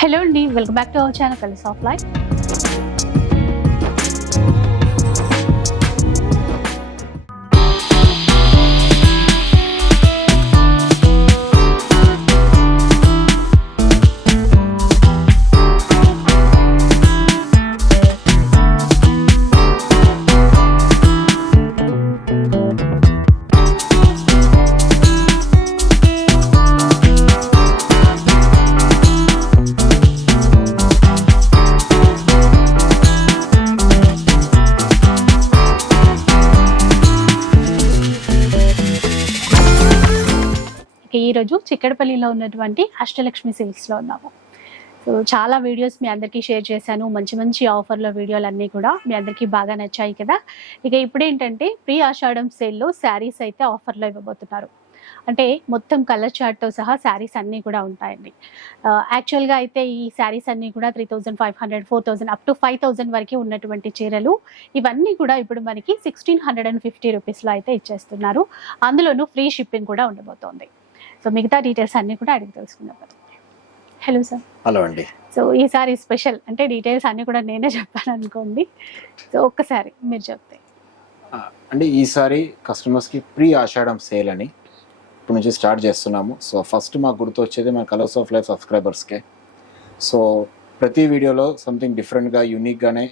Hello అండి, welcome back to our channel colours of life. ఈరోజు చిక్కడపల్లిలో ఉన్నటువంటి అష్టలక్ష్మి సిల్క్స్లో ఉన్నాము. సో చాలా వీడియోస్ మీ అందరికీ షేర్ చేశాను. మంచి మంచి ఆఫర్లో వీడియోలు అన్నీ కూడా మీ అందరికీ బాగా నచ్చాయి కదా. ఇక ఇప్పుడేంటంటే ప్రీ ఆషాఢం సేల్లో శారీస్ అయితే ఆఫర్లో ఇవ్వబోతున్నారు. అంటే మొత్తం కలర్ చార్ట్తో సహా శారీస్ అన్నీ కూడా ఉంటాయండి. యాక్చువల్గా అయితే ఈ శారీస్ అన్నీ కూడా 3500, 4000 అప్ టు 5000 వరకు ఉన్నటువంటి చీరలు ఇవన్నీ కూడా ఇప్పుడు మనకి 1650 రూపీస్లో అయితే ఇచ్చేస్తున్నారు. అందులోనూ ఫ్రీ షిప్పింగ్ కూడా ఉండబోతోంది. సో మిగతా డీటెయిల్స్ అన్నీ కూడా అడిగి తెలుసుకుందాం. Hello sir. హలో అండి. సో ఈసారి స్పెషల్ అంటే డీటెయిల్స్ అన్నీ కూడా నేనే చెప్పాను అనుకోండి. సో ఒక్కసారి మీరు చెప్తే. అంటే ఈసారి కస్టమర్స్కి ప్రీ ఆషాఢం సేల్ అని ఇప్పుడు నుంచి స్టార్ట్ చేస్తున్నాము. సో ఫస్ట్ మాకు గుర్తు వచ్చేది మన కలర్స్ ఆఫ్ లైఫ్ సబ్స్క్రైబర్స్కే. సో ప్రతి వీడియోలో సంథింగ్ డిఫరెంట్గా యూనిక్గానే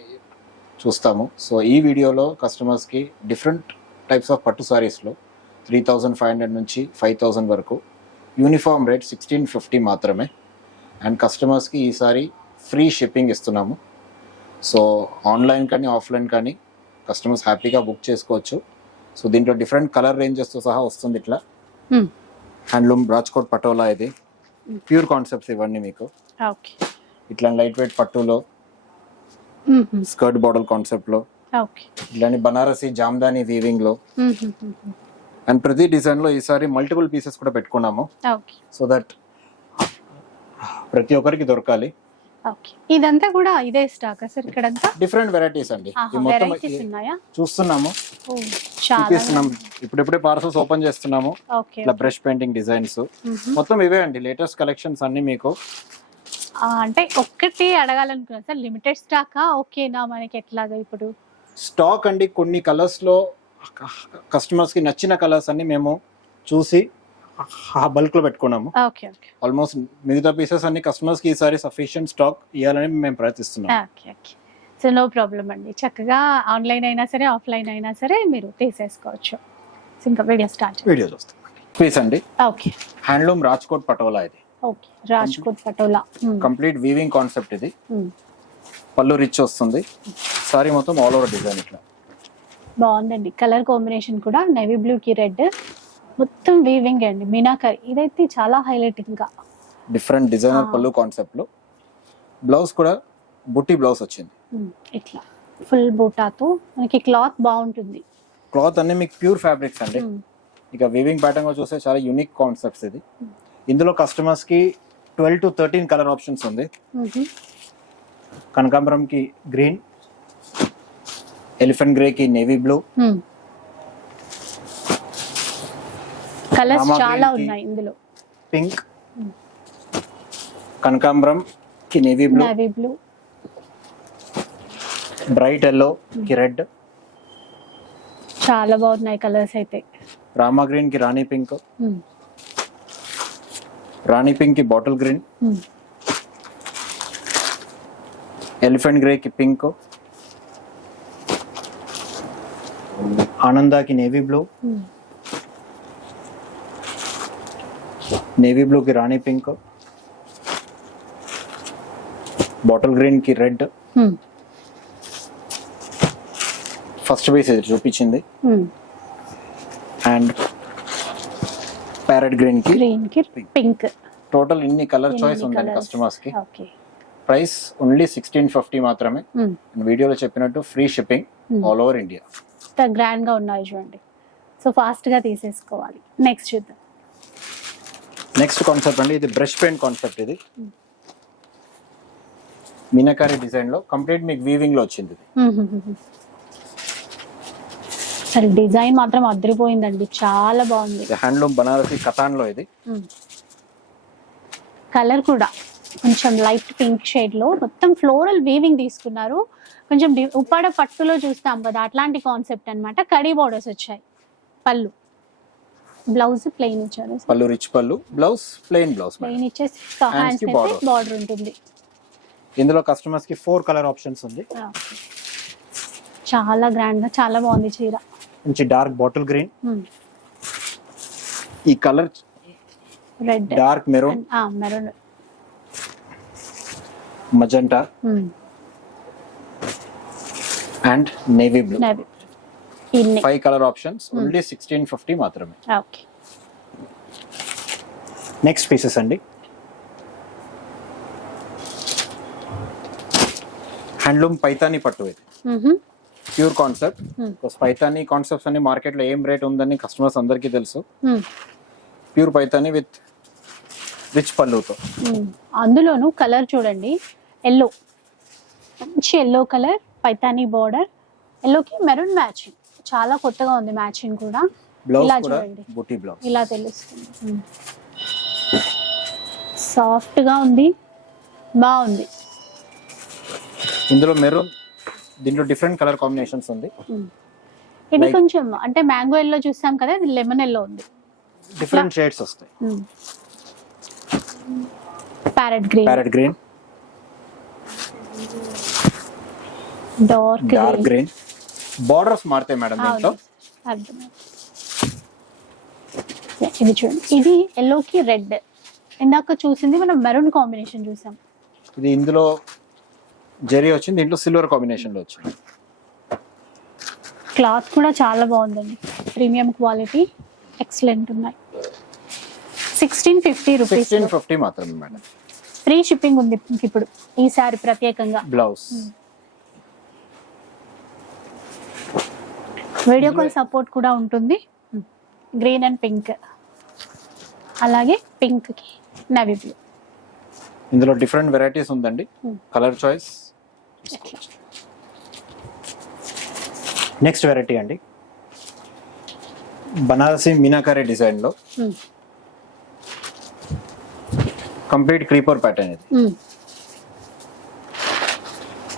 చూస్తాము. సో ఈ వీడియోలో కస్టమర్స్కి డిఫరెంట్ టైప్స్ ఆఫ్ పట్టు సారీస్లో 3500 నుంచి 5000 వరకు యూనిఫామ్ రేట్ 1650 మాత్రమే. అండ్ కస్టమర్స్కి ఈసారి ఫ్రీ షిప్పింగ్ ఇస్తున్నాము. సో ఆన్లైన్ కానీ ఆఫ్లైన్ కానీ కస్టమర్స్ హ్యాపీగా బుక్ చేసుకోవచ్చు. సో దీంట్లో డిఫరెంట్ కలర్ రేంజెస్తో సహా వస్తుంది. ఇట్లా హ్యాండ్లూమ్ రాజ్కోట్ పటోలా, ఇది ప్యూర్ కాన్సెప్ట్స్ ఇవన్నీ మీకు. ఇట్లా లైట్ వెయిట్ పట్టులో స్కర్ట్ బార్డర్ కాన్సెప్ట్లో, ఇట్లాంటి బనారసి జామ్దాని వీవింగ్లో. అండ్ ప్రతి డిజైన్లో ఈసారి మల్టిపుల్ పీసెస్ కూడా పెట్టుకున్నాము. సో దట్ ప్రతి ఒక్కరికి దొరకాలి. ఇదంతా కూడా ఇదే స్టాక్ సార్? ఇక్కడ డిఫరెంట్ వెరైటీస్ అండి. మొత్తం చూస్తున్నాము, చూపిస్తున్నాము. ఇప్పుడిప్పుడే పార్సల్స్ ఓపెన్ చేస్తున్నాము. ఇట్లా బ్రష్ పెయింటింగ్ డిజైన్స్ మొత్తం ఇవే అండి. లేటెస్ట్ కలెక్షన్స్ అన్ని మీకు. అంటే ఒక్కటి అడగాలనుకున్నా సార్, లిమిటెడ్ స్టాకా ఓకేనా మనకి? ఎట్లాగా ఇప్పుడు స్టాక్ అండి, కొన్ని కలర్స్ లో కస్టమర్స్ కి నచ్చిన కలర్స్ అన్ని మేము చూసి బల్క్ లో పెట్టుకున్నాము. ఆల్మోస్ట్ మిగతా పీసెస్ అన్ని కస్టమర్స్ కి ఈసారి సఫిషియెంట్ స్టాక్ ఇవ్వాలని మేము ప్రయత్నిస్తున్నాం. సో నో ప్రాబ్లం అండి, చక్కగా ఆన్లైన్ అయినా సరే ఆఫ్లైన్ అయినా సరే మీరు తీసేసుకోవచ్చు. ఇంకా వీడియో స్టార్ట్. వీడియో చూస్తాం. పీస్ అండి. ఓకే. హ్యాండ్లూమ్ రాజ్కోట్ పటోలా ఇది. Okay, Rajkot patola complete weaving concept ఇది. పళ్ళు రిచ్ వస్తుంది. సారీ మొత్తం ఆల్ ఓవర్ డిజైన్ ఇట్లా బాగుందండి. కలర్ కాంబినేషన్ కూడా నేవీ బ్లూ కి రెడ్, మొత్తం వీవింగ్ అండి, మీనాకరి. ఇదైతే చాలా హైలైట్. ఇంకా డిఫరెంట్ డిజైనర్ పళ్ళు కాన్సెప్ట్ లో. బ్లౌజ్ కూడా బుట్టి బ్లౌజ్ వచ్చింది. ఇట్లా ఫుల్ బూటాతో మనకి క్లాత్ బాగుంటుంది. క్లాత్ అన్ని మీకు ప్యూర్ ఫ్యాబ్రిక్స్ అండి. ఇక వీవింగ్ ప్యాటర్న్ కూడా చూస్తే చాలా యూనిక్ కాన్సెప్ట్స్ ఇది. ఇందులో కస్టమర్స్ కి 12 to 13 కలర్ ఆప్షన్స్ ఉంది. కనకాంబరం కి గ్రీన్, ఎలిఫెంట్ గ్రే కి నేవీ బ్లూ, కలర్స్ చాలా ఉన్నాయి ఇందులో. పింక్, కనకాంబరం కి నేవీ బ్లూ, బ్రైట్ ఎల్లో కి రెడ్. చాలా బాగున్నాయి కలర్స్ అయితే. రామా గ్రీన్ కి రాణి పింక్, రాణి పింక్ కి బాటిల్ గ్రీన్, ఎలిఫెంట్ గ్రే కి పింక్, ఆనందా కి నేవీ బ్లూ, నేవీ బ్లూ కి రాణి పింక్, బాటిల్ గ్రీన్ కి రెడ్. ఫస్ట్ పీస్ ఇది చూపించింది. అండ్ ప్యారెట్ గ్రీన్ కి పింక్. టోటల్ ఇన్ని కలర్ చాయిస్ ఉందండి కస్టమర్స్ కి. ప్రైస్ ఓన్లీ 1650 మాత్రమే. వీడియోలో చెప్పినట్టు free shipping all over India. Grand గా ఉన్నాయి చూడండి. సో ఫాస్ట్ గా తీసేసుకోవాలి. నెక్స్ట్ చూద్దాం. నెక్స్ట్ కాన్సెప్ట్ అండి, ఇది బ్రష్ పెయింట్ కాన్సెప్ట్. ఇది మీనాకారి డిజైన్ లో కంప్లీట్ మీకు వీవింగ్ లో వచ్చింది. అసలు డిజైన్ మాత్రం అదిరిపోయిందండి, చాలా బాగుంది. హ్యాండ్లూమ్ బనారసి కతాన్ లో ఇది. కలర్ కూడా కొంచెం లైట్ పింక్ షేడ్ లో మొత్తం ఫ్లోరల్ వీవింగ్ తీసుకున్నారు. కొంచెం ఉప్పాడ పట్టులో చూస్తాం కదా అట్లాంటి కాన్సెప్ట్ అన్నమాట. కడీ బోర్డర్స్ వచ్చాయి. పళ్ళు, బ్లౌజ్ ప్లెయిన్ ఇచ్చారు. పళ్ళు రిచ్ పళ్ళు, బ్లౌజ్ ప్లెయిన్ బ్లౌజ్. ప్లెయిన్ ఇచ్చేసి హ్యాండ్స్ అయితే బార్డర్ ఉంటుంది. ఇందులో కస్టమర్స్ కి 4 కలర్ ఆప్షన్స్ ఉంది. చాలా గ్రాండ్ గా చాలా బాగుంది చీర. మంచి డార్క్ బాటిల్ గ్రీన్, ఈ colour red, dark maroon, maroon, magenta and navy blue. 5 colour options, only 1650 మాత్రమే. ఓకే, నెక్స్ట్ పీసెస్ అండి. హ్యాండ్లూమ్ పైతానీ పట్టు ఇది, ప్యూర్ కాన్సెప్ట్. పైతానీ కాన్సెప్ట్స్ అన్ని మార్కెట్ లో ఏం రేట్ ఉందని కస్టమర్స్ అందరికీ తెలుసు. ప్యూర్ పైతానీ విత్ రిచ్ పళ్ళుతో. అందులోను కలర్ చూడండి, ఎల్లో, మంచి ఎల్లో కలర్, పైతానీ బార్డర్, ఎల్లోకి మెరూన్ మ్యాచింగ్. చాలా కొత్తగా ఉంది మ్యాచింగ్ కూడా. ఇలా చూడండి, బూటీ బ్లౌజ్ ఇలా తెలుస్తుంది. సాఫ్ట్ గా ఉంది, బాగుంది. ఇందులో మెరూన్, దీంట్లో డిఫరెంట్ కలర్ కాంబినేషన్స్ ఉంది. ఇది కొంచెం అంటే మ్యాంగో ఎల్లో చూసాం కదా, ఇది లెమన్ ఎల్లో ఉంది. డిఫరెంట్ షేడ్స్ వస్తాయి. Parrot green, dark green. Borders మారుతాయి మేడం దీంట్లో. ఇది చూడండి, ఇది ఎల్లోకి రెడ్. ఇందాక చూసింది మనం మెరూన్ కాంబినేషన్ చూసాం. ఇది ఇందులో జెరీ వచ్చింది, దీంట్లో సిల్వర్ కాంబినేషన్ లో వచ్చింది. క్లాత్ కూడా చాలా బాగుందండి, ప్రీమియం క్వాలిటీ, ఎక్సలెంట్ ఉన్నాయి. 1650 రూపీస్. 1650 మాత్రమే మేడం. ఫ్రీ షిప్పింగ్ ఉంది ఇప్పుడు ఈసారి ప్రత్యేకంగా. బ్లౌజ్, వీడియో కాల్ సపోర్ట్ కూడా ఉంటుంది. గ్రీన్ అండ్ పింక్, అలాగే పింక్ కి నేవీ బ్లూ. ఇందులో డిఫరెంట్ వెరైటీస్ ఉందండి, కలర్ చాయిస్. నెక్స్ట్ వెరైటీ అండి, బనారసి మీనాకారి డిజైన్ లో కంప్లీట్ క్రీపర్ ప్యాటర్న్. ఇది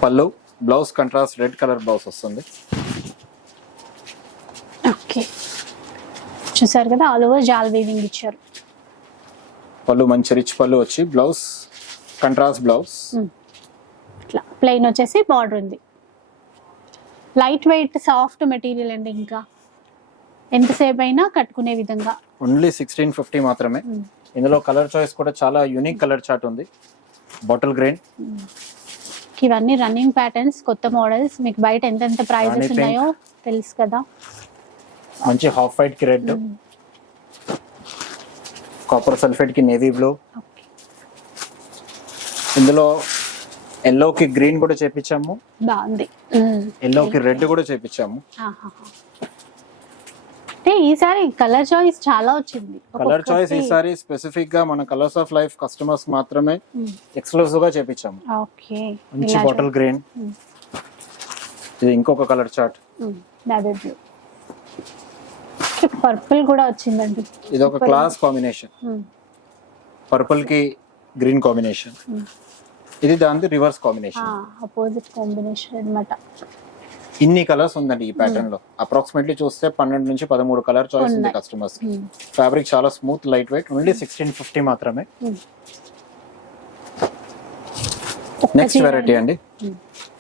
పళ్ళు, blouse contrast red colour blouse వస్తుంది. ఓకే, చూసారు కదా, ఆల్ ఓవర్ జాల్ వీవింగ్ ఇచ్చారు. పళ్ళు మంచి రిచ్ పళ్ళు వచ్చి, బ్లౌజ్ కంట్రాస్ట్ బ్లౌజ్. ఇట్లా ప్లెయిన్ వచ్చేసి బార్డర్ ఉంది. లైట్ వెయిట్ సాఫ్ట్ మెటీరియల్ అండి, ఇంకా ఎంతసేపు అయినా కట్టుకునే విధంగా. ఓన్లీ 1650 మాత్రమే. ఇందులో కలర్ చాయిస్ కూడా చాలా యూనిక్ కలర్ చార్ట్ ఉంది. బాటిల్ గ్రీన్, ఇవన్నీ రన్నింగ్ ప్యాటర్న్స్, కొత్త మోడల్స్. మీకు బయట ఎంత ప్రైజెస్ ఉన్నాయో తెలుసు కదా. మంచి హాఫ్ వైట్ కి రెడ్, కాపర్ సల్ఫేట్ కి నేవీ బ్లూ. ఇందులో ఎల్లో కి గ్రీన్ కూడా చేపించాము, బాగుంది. ఎల్లో కి రెడ్ కూడా చేపించాము. అంటే ఈసారి కలర్ చాయిస్ చాలా వచ్చింది. కలర్ చాయిస్ ఈసారి స్పెసిఫిక్ గా మన కలర్స్ ఆఫ్ లైఫ్ కస్టమర్స్ మాత్రమే ఎక్స్క్లూజివ్ గా చేపించాము. ఓకే, మంచి బాటిల్ గ్రీన్. ఇది ఇంకొక colour chart, navy blue. Purple కూడా వచ్చిందండి. ఇది ఒక క్లాస్ కాంబినేషన్, పర్పుల్ కి గ్రీన్ కాంబినేషన్. ఇది దాని రివర్స్ కాంబినేషన్, అపోజిట్ కాంబినేషన్ అన్నమాట. ఇన్ని కలర్స్ ఉందండి ఈ ప్యాటర్న్ లో. అప్రాక్సిమేట్లీ చూస్తే 12 నుంచి 13 కలర్ చాయిస్ ఉంది కస్టమర్స్ కి. ఫ్యాబ్రిక్ చాలా స్మూత్, లైట్ వెయిట్. ఓన్లీ 1650 మాత్రమే. నెక్స్ట్ వెరైటీ అండి,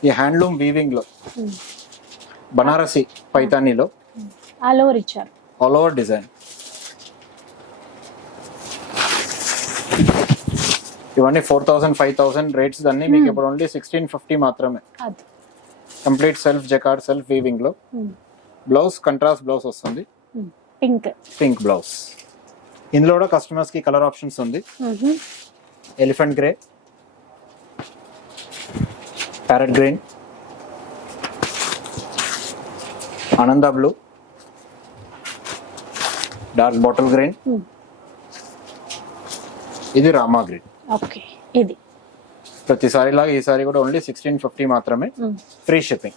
ఈ హ్యాండ్లూమ్ వీవింగ్ లో బనారసి పైతానీలో ఆల్ ఓవర్ ఇచ్చారు, ఆల్ ఓవర్ డిజైన్. ఇవన్నీ 4000 5000 రేట్స్ అన్ని మీకు ఇప్పుడు ఓన్లీ 1650 మాత్రమే. Complete self jacquard, self weaving లో. బ్లౌజ్ కంట్రాస్ట్ బ్లౌజ్ వస్తుంది, పింక్ బ్లౌజ్. ఇందులో కూడా కస్టమర్స్ కి కలర్ ఆప్షన్స్ ఉంది. ఎలిఫెంట్ గ్రే, ప్యారెట్ గ్రీన్, ఆనంద బ్లూ, డార్క్ బాటిల్ గ్రీన్, ఇది రామా గ్రీన్. ఓకే, ఇది ప్రతిసారి లాగా ఈసారి కూడా ఓన్లీ 1650 మాత్రమే. Free shipping.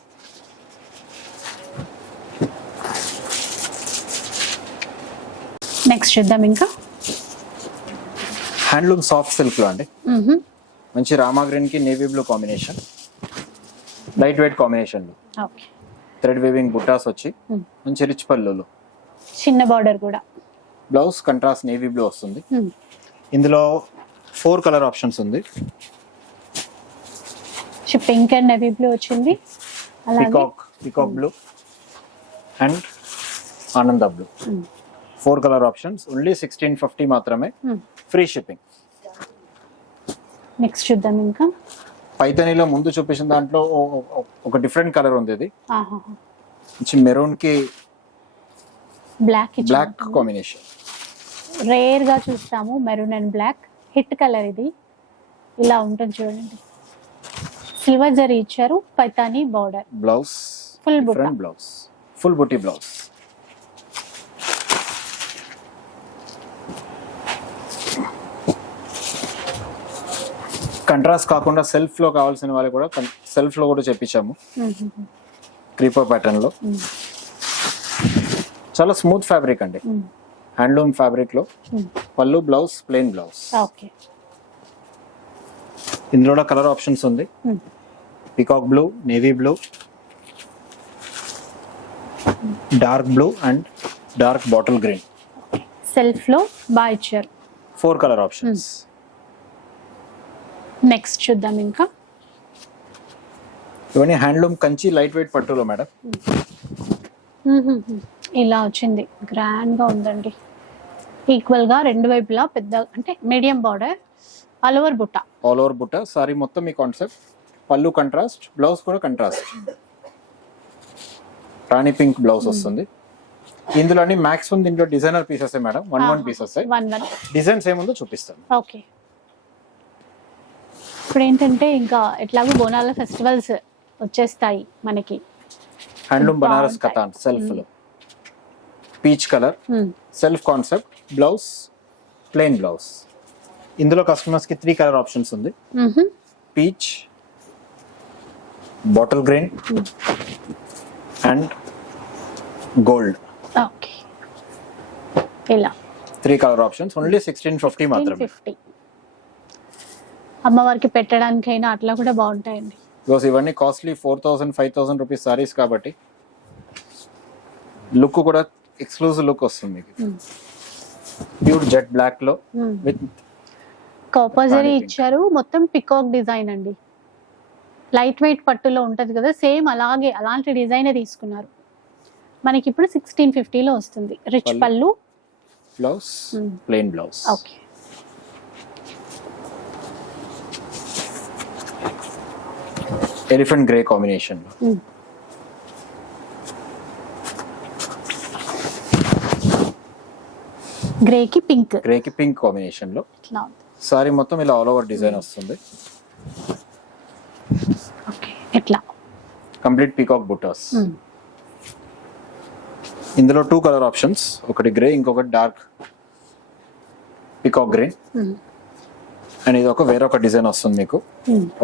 నెక్స్ట్ చూద్దాం ఇంకా. హ్యాండ్లూమ్ సాఫ్ట్ సిల్క్ లో అండి, మంచి రామా గ్రీన్ కి navy blue combination, light weight combination లో ఓకే. థ్రెడ్ వీవింగ్ బుట్టాస్ వచ్చి మంచి రిచ్ పళ్ళులో, చిన్న బార్డర్ కూడా. బ్లౌజ్ కంట్రాస్ట్ నేవీ బ్లూ వస్తుంది. ఇందులో 4 కలర్ ఆప్షన్స్ ఉంది. పింక్ అండ్ నేవీ బ్లూ వచ్చింది, అలాగే పికాక్ బ్లూ అండ్ ఆనంద బ్లూ. 4 కలర్ ఆప్షన్స్, ఓన్లీ 1650 మాత్రమే, ఫ్రీ షిప్పింగ్. నెక్స్ట్ చూద్దాం. ఇంకా పైతనీలో ముందు చూపించిన దాంట్లో ఒక డిఫరెంట్ కలర్ ఉంది. ఇది మెరూన్ కి బ్లాక్ కాంబినేషన్. రేర్ గా చూస్తాము maroon and black, hit colour ఇది. ఇలా ఉంటుంది చూడండి, సిల్వర్ జరీ ఇచ్చారు, పైతానీ బార్డర్, బ్లౌజ్ ఫుల్ బుట్ట, బ్లౌజ్ ఫుల్ బుట్టి బ్లౌజ్. కంట్రాస్ట్ కాకుండా సెల్ఫ్ లో కావాల్సిన వాళ్ళు కూడా సెల్ఫ్ లో కూడా చెప్పించాము, క్రీపర్ ప్యాటర్న్ లో. చాలా స్మూత్ ఫ్యాబ్రిక్ అండి, హ్యాండ్లూమ్ ఫ్యాబ్రిక్ లో. పళ్ళు, బ్లౌజ్ ప్లెయిన్ బ్లౌజ్. ఓకే. ఇందులో కలర్ ఆప్షన్స్ ఉంది, peacock blue, navy blue, dark blue and dark bottle green. Self లో బాగా ఇచ్చారు. 4 కలర్ ఆప్షన్స్. నెక్స్ట్ చూద్దాం. ఇంకా ఇవన్నీ హ్యాండ్లూమ్ కంచి లైట్ వెయిట్ పట్టులో మేడం. ఇలా వచ్చింది, గ్రాండ్ గా ఉందండి. ఈక్వల్ గా రెండు వైపులా పెద్ద అంటే మీడియం బార్డర్, ఆల్ ఓవర్ బుట్ట. ఆల్ ఓవర్ బుట్ట సారీ మొత్తం ఈ కాన్సెప్ట్. పళ్ళు కంట్రాస్ట్, బ్లౌజ్ కూడా కంట్రాస్ట్. రాణి పింక్ బ్లౌజ్ వస్తుంది. ఇందులో మ్యాక్సిమం దీంట్లో designer pieces madam, 1 pieces. Designs ఏముందో చూపిస్తాను. ఓకే. ఇప్పుడు ఏంటంటే ఇంకా ఎట్లాగో బోనాల ఫెస్టివల్స్ వచ్చేస్తాయి మనకి. హ్యాండ్లూమ్ బనారస్ కతాన్ సెల్ఫ్ లో, peach colour self concept, blouse plain blouse. ఇందులో కస్టమర్స్ కి 3 కలర్ ఆప్షన్స్ ఉంది, peach, bottle green and gold. Okay. ఇలా 3 కలర్ ఆప్షన్స్, ఓన్లీ 1650 మాత్రమే. 1650. అమ్మవారికి పెట్టడానికైనా అట్లా కూడా బాగుంటాయండి. బికాస్ ఇవన్నీ కాస్ట్లీ 4000-5000 రూపీస్ సారీస్ కాబట్టి లుక్ కూడా ఎక్స్క్లూజివ్ లుక్ వస్తుంది మీకు. ప్యూర్ జెట్ బ్లాక్ లో విత్ కాపర్జరీ ఇచ్చారు, మొత్తం పికాక్ డిజైన్ అండి. లైట్ వెయిట్ పట్టులో ఉంటది కదా, సేమ్ అలాగే అలాంటి డిజైన్ తీసుకున్నారు. మనకి ఇప్పుడు 1650లో వస్తుంది. రిచ్ పళ్ళు, blouse plain blouse. Okay. Elephant grey combination. Grey కి పింక్, కాంబినేషన్ లో సారీ మొత్తం ఇలా ఆల్ ఓవర్ డిజైన్ వస్తుంది. ఓకే. ఎట్లా కంప్లీట్ పీకాక్ బుటాస్. ఇందులో 2 కలర్ ఆప్షన్స్, ఒకటి గ్రే, ఇంకొకటి డార్క్ పీకాక్ గ్రీన్. అండ్ ఇది వేరొక డిజైన్ వస్తుంది మీకు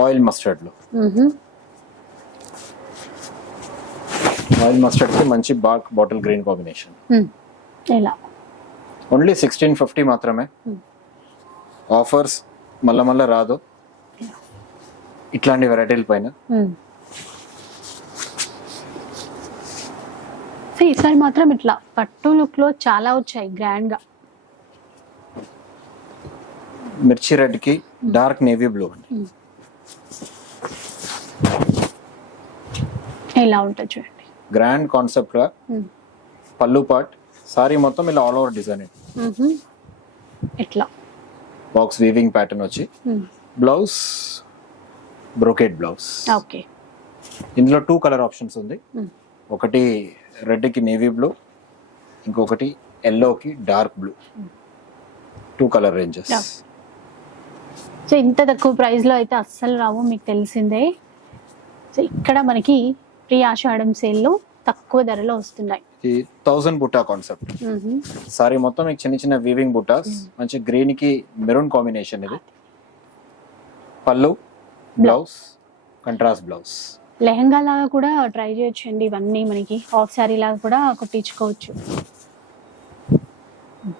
ఆయిల్ మస్టర్డ్ లో. ఆయిల్ మస్టర్డ్ కి మంచి బాటిల్ గ్రీన్ కాంబినేషన్. ఇలా ఓన్లీ 1650 మాత్రమే. ఆఫర్స్ మళ్ళా రాదు ఇట్లాంటి వెరైటీల పైన. ఈసారి మాత్రం ఇట్లా పట్టు లుక్ లో చాలా వచ్చాయి గ్రాండ్ గా. మిర్చి రెడ్ కి డార్క్ నేవీ బ్లూ అండి. ఇలా ఉంటుంది చూడండి, గ్రాండ్ కాన్సెప్ట్ గా. పళ్ళు పార్ట్, సారీ మొత్తం ఇలా ఆల్ ఓవర్ డిజైన్. ఇట్లా బాక్స్ వీవింగ్ ప్యాటర్న్ వచ్చి, బ్లౌజ్ బ్రోకెట్ బ్లౌజ్. ఓకే. ఇందులో 2 కలర్ ఆప్షన్స్ ఉంది, ఒకటి రెడ్ కి నేవీ బ్లూ, ఇంకొకటి ఎల్లో కి dark blue. 2 colour ranges. So ఇంత తక్కువ ప్రైస్ లో అయితే అస్సలు రావు, మీకు తెలిసిందే. సో ఇక్కడ మనకి ప్రీ ఆషాఢం సేల్ లో తక్కువ ధరలో వస్తున్నాయి. 1000 బుట్టా కాన్సెప్ట్. సారీ మొత్తం మీకు చిన్న చిన్న వీవింగ్ బుట్టాస్, మంచి గ్రీన్ కి మెరూన్ కాంబినేషన్. ఇది పళ్ళు, బ్లౌజ్ కంట్రాస్ట్ బ్లౌజ్. లెహంగా లాగా కూడా ట్రై చేయొచ్చండి. ఇవన్నీ మనకి హాఫ్ సారీ లాగా కూడా కుట్టించుకోవచ్చు.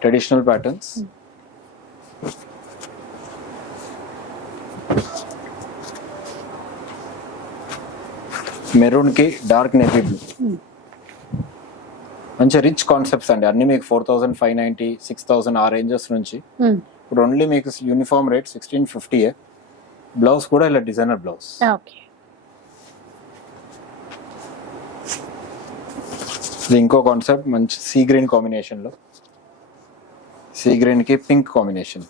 Traditional patterns. మెరూన్ కి డార్క్ నేవీ బ్లూ. మంచి రిచ్ కాన్సెప్ట్స్ అండి, అన్ని మీకు 4590 6000 ఆ రేంజెస్ నుంచి. ఇప్పుడు ఓన్లీ మీకు యూనిఫామ్ రేట్ 1650. బ్లౌజ్ కూడా ఇలా డిజైనర్ బ్లౌజ్. ఓకే, ఇది ఇంకో కాన్సెప్ట్, మంచి సీ గ్రీన్ కాంబినేషన్ లో, సీ గ్రీన్ కి పింక్ కాంబినేషన్.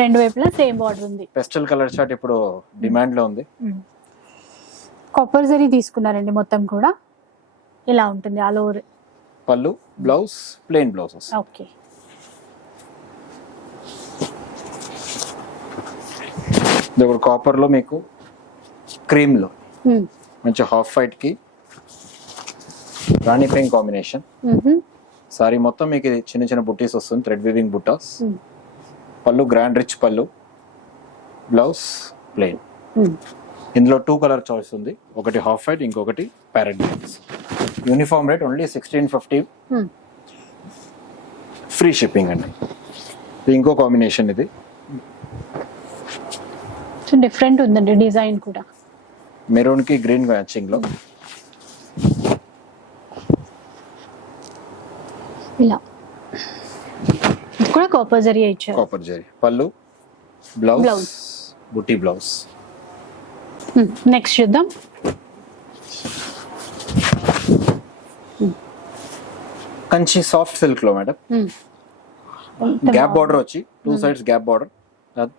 రెండు వైపులా సేమ్ బార్డర్ ఉంది. పెస్టల్ కలర్ చార్ట్ ఇప్పుడు డిమాండ్ లో ఉంది. కాపర్ జరీ తీసుకున్నారండి మొత్తం కూడా. ఇలా ఉంటుంది ఆల్ ఓవర్. పళ్ళు, బ్లౌజ్ ప్లెయిన్ బ్లౌజ్. ఓకే, ఇది ఒక కాపర్ లో మీకు క్రీమ్ లో మంచి హాఫ్ వైట్ కి రాణి పింక్ కాంబినేషన్. సారీ మొత్తం మీకు ఇది చిన్న చిన్న బుట్టీస్ వస్తుంది, థ్రెడ్ వీవింగ్ బుట్టాస్. పళ్ళు గ్రాండ్ రిచ్ పళ్ళు, బ్లౌజ్ ప్లెయిన్. ఇందులో 2 కలర్ చాయిస్ ఉంది, ఒకటి హాఫ్ వైట్, ఇంకొకటి parrot greens. Uniform rate only 1650. Free shipping అండి. ఇది ఇంకో కాంబినేషన్, ఇది డిఫరెంట్ ఉందండి డిజైన్ కూడా. మెరూన్ కి గ్రీన్ మ్యాచింగ్ లో. ఇలా ఇది కూడా కాపర్ జరీ ఇచ్చారు. కాపర్ జరీ. పళ్ళు, బ్లౌజ్ బుట్టి బ్లౌజ్. నెక్స్ట్ చూద్దాం. కంచి సాఫ్ట్ సిల్క్ లో మేడం, గ్యాప్ బార్డర్ వచ్చి 2 sides gap border,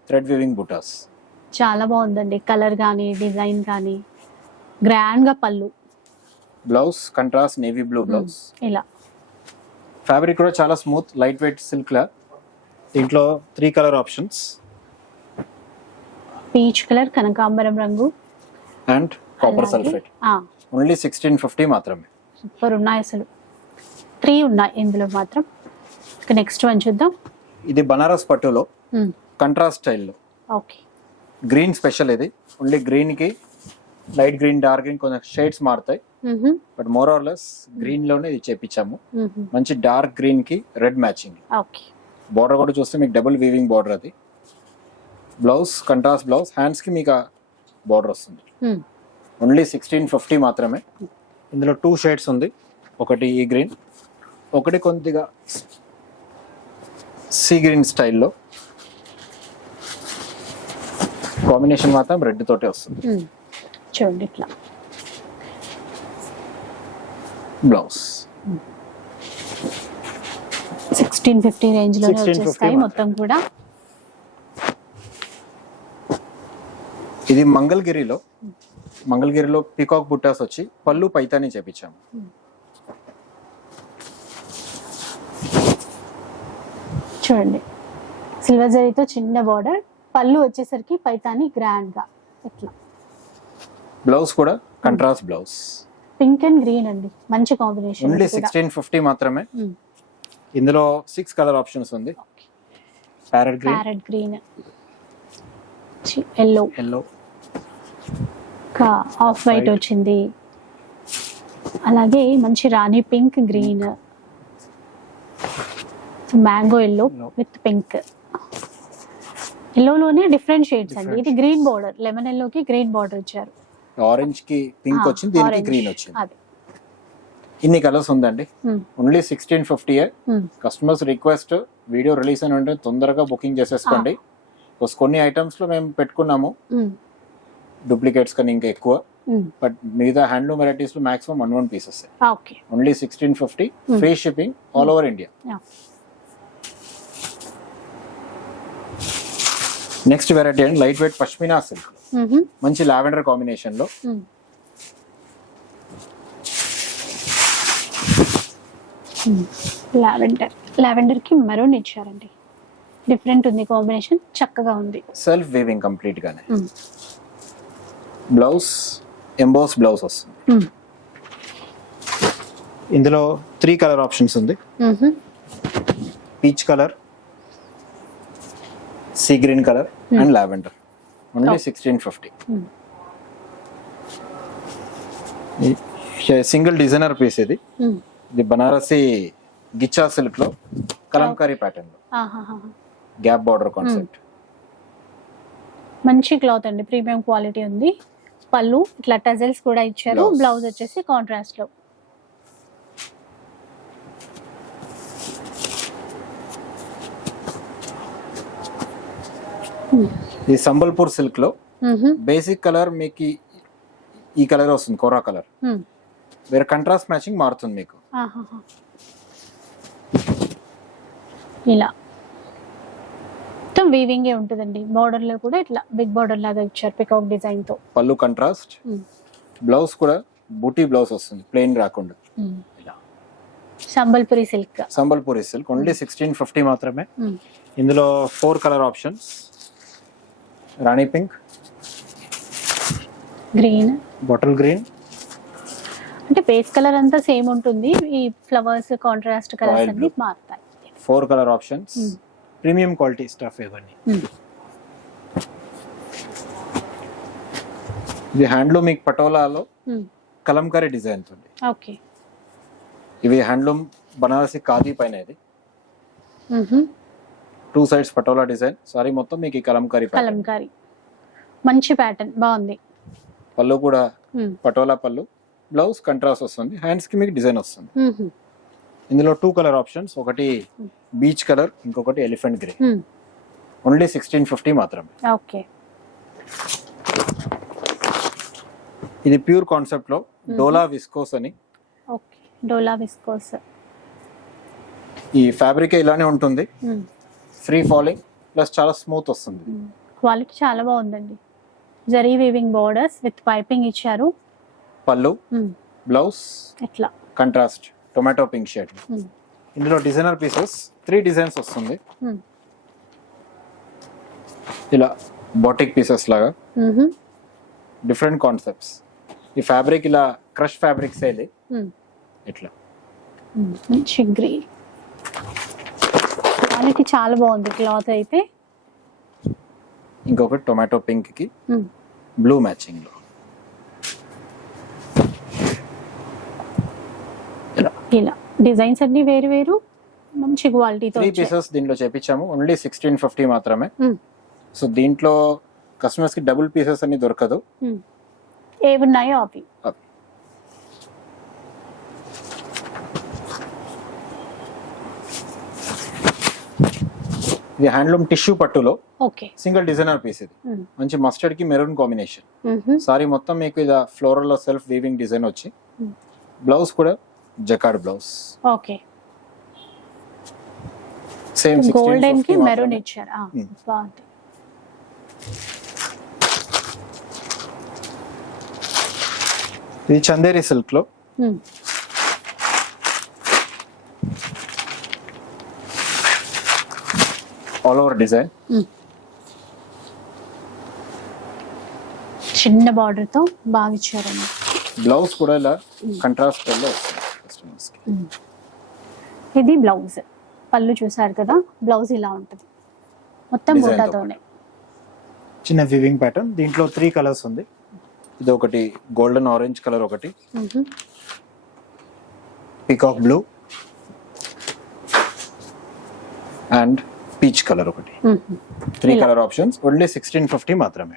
thread weaving బుటాస్. చాలా బాగుందండి, కలర్ కానీ డిజైన్ కానీ. గ్రాండ్ గా పళ్ళు, blouse contrast navy blue blouse. ఇలా ఫ్యాబ్రిక్ కూడా చాలా స్మూత్ లైట్ వెయిట్ సిల్క్ లా. దీంట్లో 3 కలర్ ఆప్షన్స్. పీచ్ కలర్, కనకాంబరం రంగు అండ్ కాపర్ సల్ఫేట్. ఓన్లీ 1650 మాత్రమే. సూపర్ ఉన్నాయి అసలు. 3 ఉన్నాయి ఇందులో మాత్రం. నెక్స్ట్ వన్ చూద్దాం. ఇది బనారస్ పట్టులో కంట్రాస్ట్ స్టైల్లో. Okay, green special. ఇది ఓన్లీ గ్రీన్ కి లైట్ గ్రీన్, డార్క్ గ్రీన్ కొంచెం షేడ్స్ మారుతాయి, but more or less green లోనే ఇది చేపించాము. మంచి డార్క్ గ్రీన్ కి రెడ్ మ్యాచింగ్. ఓకే, బార్డర్ కూడా చూస్తే మీకు డబుల్ వీవింగ్ బార్డర్. అది బ్లౌజ్ కంట్రాస్ట్ బ్లౌజ్, హ్యాండ్స్ కి మీకు బార్డర్ వస్తుంది. ఓన్లీ 1650 మాత్రమే. ఇందులో 2 షేడ్స్ ఉంది, ఒకటి ఈ గ్రీన్, ఒకటి కొద్దిగా సీ గ్రీన్ స్టైల్లో. కాంబినేషన్ మాత్రం రెడ్ తోటే వస్తుంది. చూడండి ఇట్లా బ్లౌజ్. 1650 రేంజ్ లో వచ్చేస్తాయి మొత్తం కూడా. ఇది మంగళగిరిలో పీకాక్ బుట్టాస్ వచ్చి పళ్ళు పైతాని చేపించాము. చూడండి సిల్వర్ జరీతో చిన్న బార్డర్, పళ్ళు వచ్చేసరికి పైతాని గ్రాండ్ గా ఇట్లా. బ్లౌజ్ కూడా contrast blouse. Pink and green అండి, మంచి కాంబినేషన్. ఓన్లీ 1650 మాత్రమే. ఇందులో 6 కలర్ ఆప్షన్స్ ఉంది. Parrot green, yellow, off white వచ్చింది, అలాగే మంచి rani pink, green, mango yellow with pink. ఎల్లోలోనే డిఫరెంట్ షేడ్స్ అండి. ఇది గ్రీన్ బార్డర్, లెమన్ ఎల్లోకి గ్రీన్ బార్డర్ ఇచ్చారు. ఆరెంజ్ కి పింక్ వచ్చింది, దీనికి గ్రీన్ వచ్చింది. ఇన్ని కలర్స్ ఉందండి. Only 1650. Customers request, video release అని ఉంటే తొందరగా బుకింగ్ చేసేసుకోండి. కొన్ని ఐటమ్స్ లో మేము పెట్టుకున్నాము డూప్లికేట్స్ కానీ ఇంకా ఎక్కువ, బట్ మిగతా హ్యాండ్లూమ్ వెరైటీస్ లో maximum 1 pieces. Only 1650. Free shipping all over India. Next variety అండి, లైట్ వెయిట్ పష్మినా సిల్క్, మంచి లావెండర్ కాంబినేషన్ లో. లావెండర్ కి మెరూన్ ఇచ్చారండి. డిఫరెంట్ ఉంది కాంబినేషన్, చక్కగా ఉంది. సెల్ఫ్ వీవింగ్ కంప్లీట్ గానే. బ్లౌజ్ ఎంబోస్ బ్లౌజ్ వస్తుంది. ఇందులో 3 కలర్ ఆప్షన్స్ ఉంది. Peach colour, sea green colour and lavender. Only 1650. Single designer piece ఇది. ఇది బనారసి గిచ్చా సిల్క్ లో కలంకారీ ప్యాటర్న్ లో గ్యాప్ బార్డర్ కాన్సెప్ట్. మంచి క్లాత్ అండి, ప్రీమియం క్వాలిటీ ఉంది. పళ్ళు ఇట్లా టజల్స్ కూడా ఇచ్చారు. Blouse. బ్లౌజ్ వచ్చేసి కాంట్రాస్ట్ లో. ఈ సంబల్పూర్ సిల్క్ లో బేసిక్ కలర్ మీకు ఈ కలర్ వస్తుంది, కోరా కలర్. వేరే కంట్రాస్ట్ మ్యాచింగ్ మారుతుంది మీకు. ఇలా మొత్తం వీవింగ్ ఉంటుందండి. బార్డర్ లో కూడా ఇట్లా బిగ్ బార్డర్ లాగా ఇచ్చారు పికాక్ డిజైన్ తో. పళ్ళు కంట్రాస్ట్, బ్లౌజ్ కూడా బూటీ బ్లౌజ్ వస్తుంది, ప్లెయిన్ రాకుండా. ఇలా Sambalpuri silk. Sambalpuri silk only 1650 మాత్రమే. ఇందులో 4 కలర్ ఆప్షన్స్. రాణి పింక్, గ్రీన్, బాటిల్ గ్రీన్, అంటే బేస్ కలర్ అంతా సేమ్ ఉంటుంది. ఈ ఫ్లవర్స్ కాంట్రాస్ట్ కలర్స్ Royal అన్ని blue. మారుతాయి. 4 colour options. Premium quality stuff ఇవన్నీ. ఇది హ్యాండ్లూమ్ మీకు పటోలాలో కలంకారీ డిజైన్ ఉంది. ఓకే. ఇవి హ్యాండ్లూమ్ బనారసి ఖాదీ పైన ఇది 2 సైడ్స్ పటోలా డిజైన్. సారీ మొత్తం మీకు ఈ కలంకారీ pattern. కలంకారీ మంచి ప్యాటర్న్ బాగుంది. పళ్ళు కూడా పటోలా పళ్ళు, బ్లౌజ్ కంట్రాస్ట్ వస్తుంది, హ్యాండ్స్ కి మీకు డిజైన్ వస్తుంది. ఇందులో 2 కలర్ ఆప్షన్స్, ఒకటి బీచ్ కలర్, ఇంకొకటి ఎలిఫెంట్ గ్రే. ఓన్లీ 1650 మాత్రమే. ఓకే. ఇది ప్యూర్ కాన్సెప్ట్ లో డోలా విస్కోస్ అని. ఓకే, డోలా విస్కోస్. ఈ ఫ్యాబ్రిక్ ఇలానే ఉంటుంది, ఫ్రీ ఫాలింగ్ ప్లస్ చాలా స్మూత్ వస్తుంది. క్వాలిటీ చాలా బాగుందండి. Zari weaving borders with piping ఇచ్చారు. పళ్ళు, బ్లౌజ్ ఎట్లా కంట్రాస్ట్ టొమాటో పింక్ షేడ్. ఇందులో డిజైనర్ పీసెస్ 3 డిజైన్స్ వస్తుంది. ఇలా బాటిక్ పీసెస్ లాగా డిఫరెంట్ కాన్సెప్ట్స్. ఈ ఫ్యాబ్రిక్ ఇలా క్రష్ ఫ్యాబ్రిక్స్ ఇది. ఇట్లా మంచి గ్రీన్ క్వాలిటీ చాలా బాగుంది క్లాత్ అయితే. ఇంకొకటి టొమాటో పింక్ కి బ్లూ మ్యాచింగ్ లో. ఇలా డిజైన్స్ అన్ని వేరు వేరు మంచి క్వాలిటీతో 3 పీసెస్ దీంట్లో చేపించాము. ఓన్లీ 1650 మాత్రమే. సో దీంట్లో కస్టమర్స్ కి డబుల్ పీసెస్ అన్ని దొరకదు. ఏమున్నాయో అవి. ఇది హ్యాండ్లూమ్ టిష్యూ పట్టులో ఓకే. Single designer piece. ఇది మంచి మస్టర్డ్ కి మెరూన్ కాంబినేషన్. సారీ మొత్తం మీకు ఇది ఫ్లోరల్ లో సెల్ఫ్ వీవింగ్ డిజైన్ వచ్చి, బ్లౌజ్ కూడా jacquard blouse. Okay. Same golden కి మెరూన్ ఇచ్చారు. బాగుంది. ఇది చందేరి సిల్క్ లో ఆల్ ఓవర్ డిజైన్. చిన్న బార్డర్ తో బాగా ఇచ్చారండి. బ్లౌజ్ కూడా ఇలా కంట్రాస్ట్ లో వస్తుంది కస్టమర్స్ కి. ఇది బ్లౌజ్. పళ్ళు చూసారు కదా, బ్లౌజ్ ఇలా ఉంటుంది మొత్తం బూటాతోనే. చిన్న వివింగ్ ప్యాటర్న్. దీంట్లో 3 కలర్స్ ఉంది. ఇది ఒకటి గోల్డెన్ ఆరెంజ్ కలర్, ఒకటి peacock blue and peach colour ఒకటి. 3 కలర్ ఆప్షన్స్. ఓన్లీ 1650 మాత్రమే.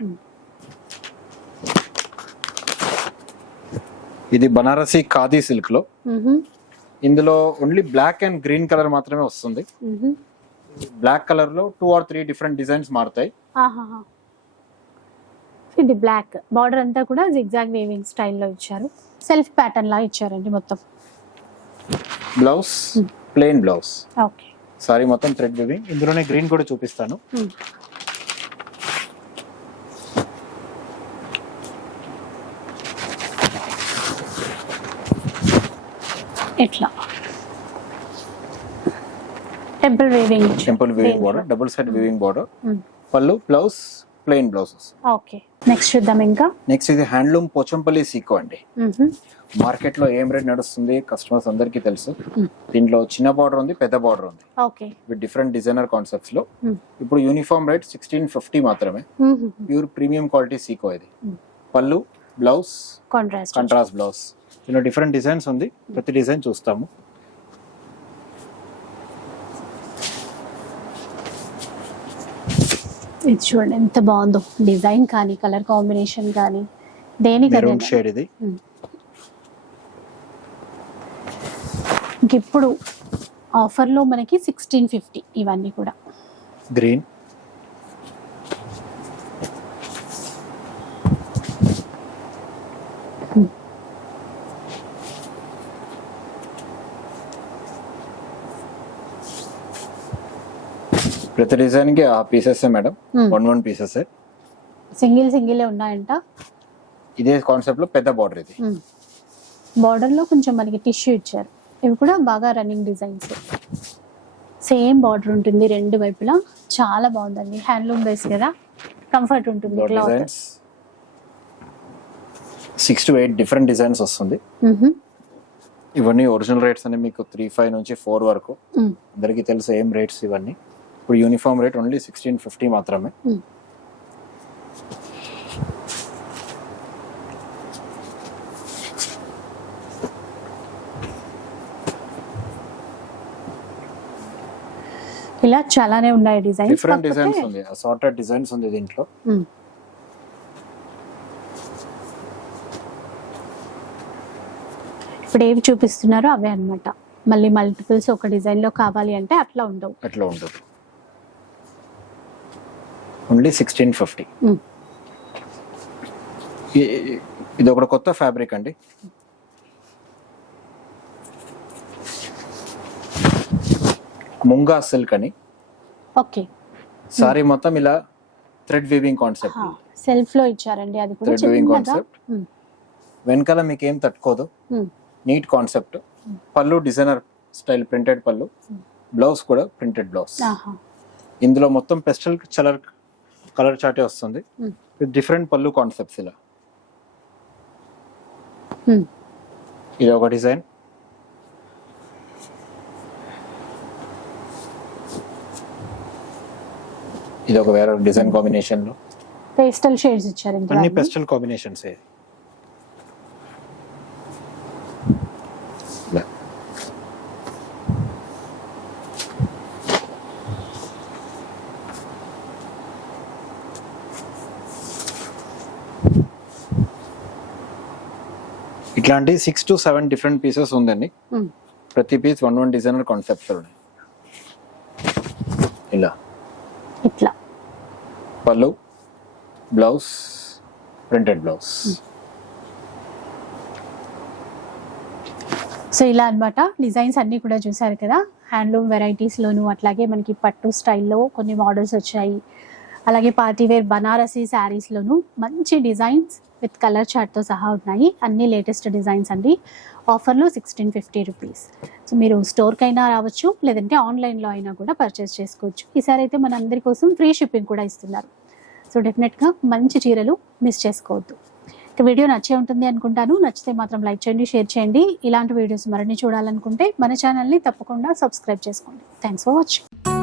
ఇది బనారసి ఖాదీ సిల్క్ లో. ఇందులో only black and green colour మాత్రమే వస్తుంది. బ్లాక్ కలర్ లో 2 or 3 డిఫరెంట్ డిజైన్స్ మారుతాయి. ఇది బ్లాక్ బార్డర్ అంతా కూడా జిగ్జాగ్ వీవింగ్ స్టైల్లో ఇచ్చారు. సెల్ఫ్ ప్యాటర్న్ లా ఇచ్చారండి మొత్తం. Blouse plain blouse. Okay. Sari మొత్తం థ్రెడ్ వీవింగ్. ఇందులోనే గ్రీన్ కూడా చూపిస్తాను. ఎట్లా temple weaving border, double side weaving border. పళ్ళు, blouse plain blouses. Okay. Next చూద్దాం. ఇంకా నెక్స్ట్ ఇది హ్యాండ్లూమ్ పోచంపల్లి సీకో అండి. మార్కెట్ లో ఏం రేట్ నడుస్తుంది కస్టమర్స్ అందరికీ తెలుసు. దీంట్లో చిన్న బార్డర్ ఉంది, పెద్ద బార్డర్ ఉంది. Okay. With different designer concepts లో. ఇప్పుడు యూనిఫామ్ రేట్ 1650 మాత్రమే. ప్యూర్ ప్రీమియం క్వాలిటీ సీకో ఇది. పళ్ళు, బ్లౌజ్ కంట్రాస్ట్ బ్లౌజ్. దీనిలో డిఫరెంట్ డిజైన్స్ ఉంది, ప్రతి డిజైన్ చూస్తాము. ఇది చూడండి ఎంత బాగుందో డిజైన్ కానీ కలర్ కాంబినేషన్ కానీ దేనికి మెరూన్ షేడ్ ఇది. ఇప్పుడు ఆఫర్లో మనకి 1650 ఇవన్నీ కూడా. గ్రీన్, ప్రతి డిజైన్ కి ఆ పీసెస్ మేడం, 1 పీసెస్. సింగిల్ ఉన్నాయంట. ఇదే కాన్సెప్ట్ లో పెద్ద బార్డర్ ఇది. బార్డర్ లో కొంచెం మనకి టిష్యూ ఇచ్చారు. ఇవి కూడా బాగా రన్నింగ్ డిజైన్స్. సేమ్ బార్డర్ ఉంటుంది రెండు వైపులా. చాలా బాగుందండి. హ్యాండ్లూమ్ బేస్ కదా, కంఫర్ట్ ఉంటుంది. డిజైన్స్ 6 to 8 డిఫరెంట్ డిజైన్స్ వస్తుంది. ఇవన్నీ ఒరిజినల్ రేట్స్ అని మీకు 35 నుంచి 4 వరకు అందరికి తెలుసు ఏం రేట్స్ ఇవన్నీ. ఇప్పుడు యూనిఫామ్ రేట్ ఓన్లీ 1650 మాత్రమే. ఇలా చాలానే ఉన్నాయి డిజైన్స్. డిఫరెంట్ డిజైన్స్ ఉంది, అసార్టెడ్ డిజైన్స్ ఉంది దీంట్లో. ఇప్పుడు ఏవి చూపిస్తున్నారో అవే అన్నమాట. మళ్ళీ మల్టిపుల్స్ ఒక డిజైన్ లో కావాలి అంటే అట్లా ఉండవు. ఓన్లీ 1650. ఇది ఒక కొత్త ఫ్యాబ్రిక్ అండి. ముంగా సిల్క్ అని. ఓకే. సారీ మొత్తం ఇలా థ్రెడ్ వీవింగ్ కాన్సెప్ట్. సెల్ఫ్ లో ఇచ్చారండి. అది కూడా థ్రెడ్ వీవింగ్ కాన్సెప్ట్. వెనకాల మీకు ఏం తట్టుకోదు. Neat concept. పళ్ళు డిజైనర్ స్టైల్ ప్రింటెడ్ పళ్ళు. బ్లౌజ్ కూడా ప్రింటెడ్ బ్లౌజ్. ఇందులో మొత్తం పెస్టల్ కలర్ చాటే వస్తుంది. డిఫరెంట్ పళ్ళు కాన్సెప్ట్స్ ఇలా. ఇది ఒక డిజైన్. ఇది ఒక వేరే డిజైన్ కాంబినేషన్ లో పేస్టల్ షేడ్స్ ఇచ్చారు. అన్ని పేస్టల్ కాంబినేషన్స్. ఇట్లాంటి 6 to 7 డిఫరెంట్ పీసెస్ ఉందండి. ప్రతి పీస్ 1 డిజైనర్ కాన్సెప్ట్స్ ఉన్నాయి. ఇలా ఇట్లా పళ్ళు, బ్లౌజ్, ప్రింటెడ్ బ్లౌజ్. సో ఇలా అన్నమాట. డిజైన్స్ అన్ని కూడా చూసారు కదా. హ్యాండ్లూమ్ వెరైటీస్ లోను, అట్లాగే మనకి పట్టు స్టైల్లో కొన్ని మోడల్స్ వచ్చాయి. అలాగే పార్టీవేర్ బనారసీ శారీస్ లోను మంచి డిజైన్స్ విత్ కలర్ చార్ట్తో సహా ఉన్నాయి. అన్ని లేటెస్ట్ డిజైన్స్ అండి. ఆఫర్లో 1650 రూపీస్. సో మీరు స్టోర్కైనా రావచ్చు, లేదంటే ఆన్లైన్లో అయినా కూడా పర్చేస్ చేసుకోవచ్చు. ఈసారి అయితే మన అందరి కోసం ఫ్రీ షిప్పింగ్ కూడా ఇస్తున్నారు. సో డెఫినెట్గా మంచి చీరలు మిస్ చేసుకోవద్దు. ఇక వీడియో నచ్చే ఉంటుంది అనుకుంటాను. నచ్చితే మాత్రం లైక్ చేయండి, షేర్ చేయండి. ఇలాంటి వీడియోస్ మరిన్ని చూడాలనుకుంటే మన ఛానల్ని తప్పకుండా సబ్స్క్రైబ్ చేసుకోండి. Thanks for watching.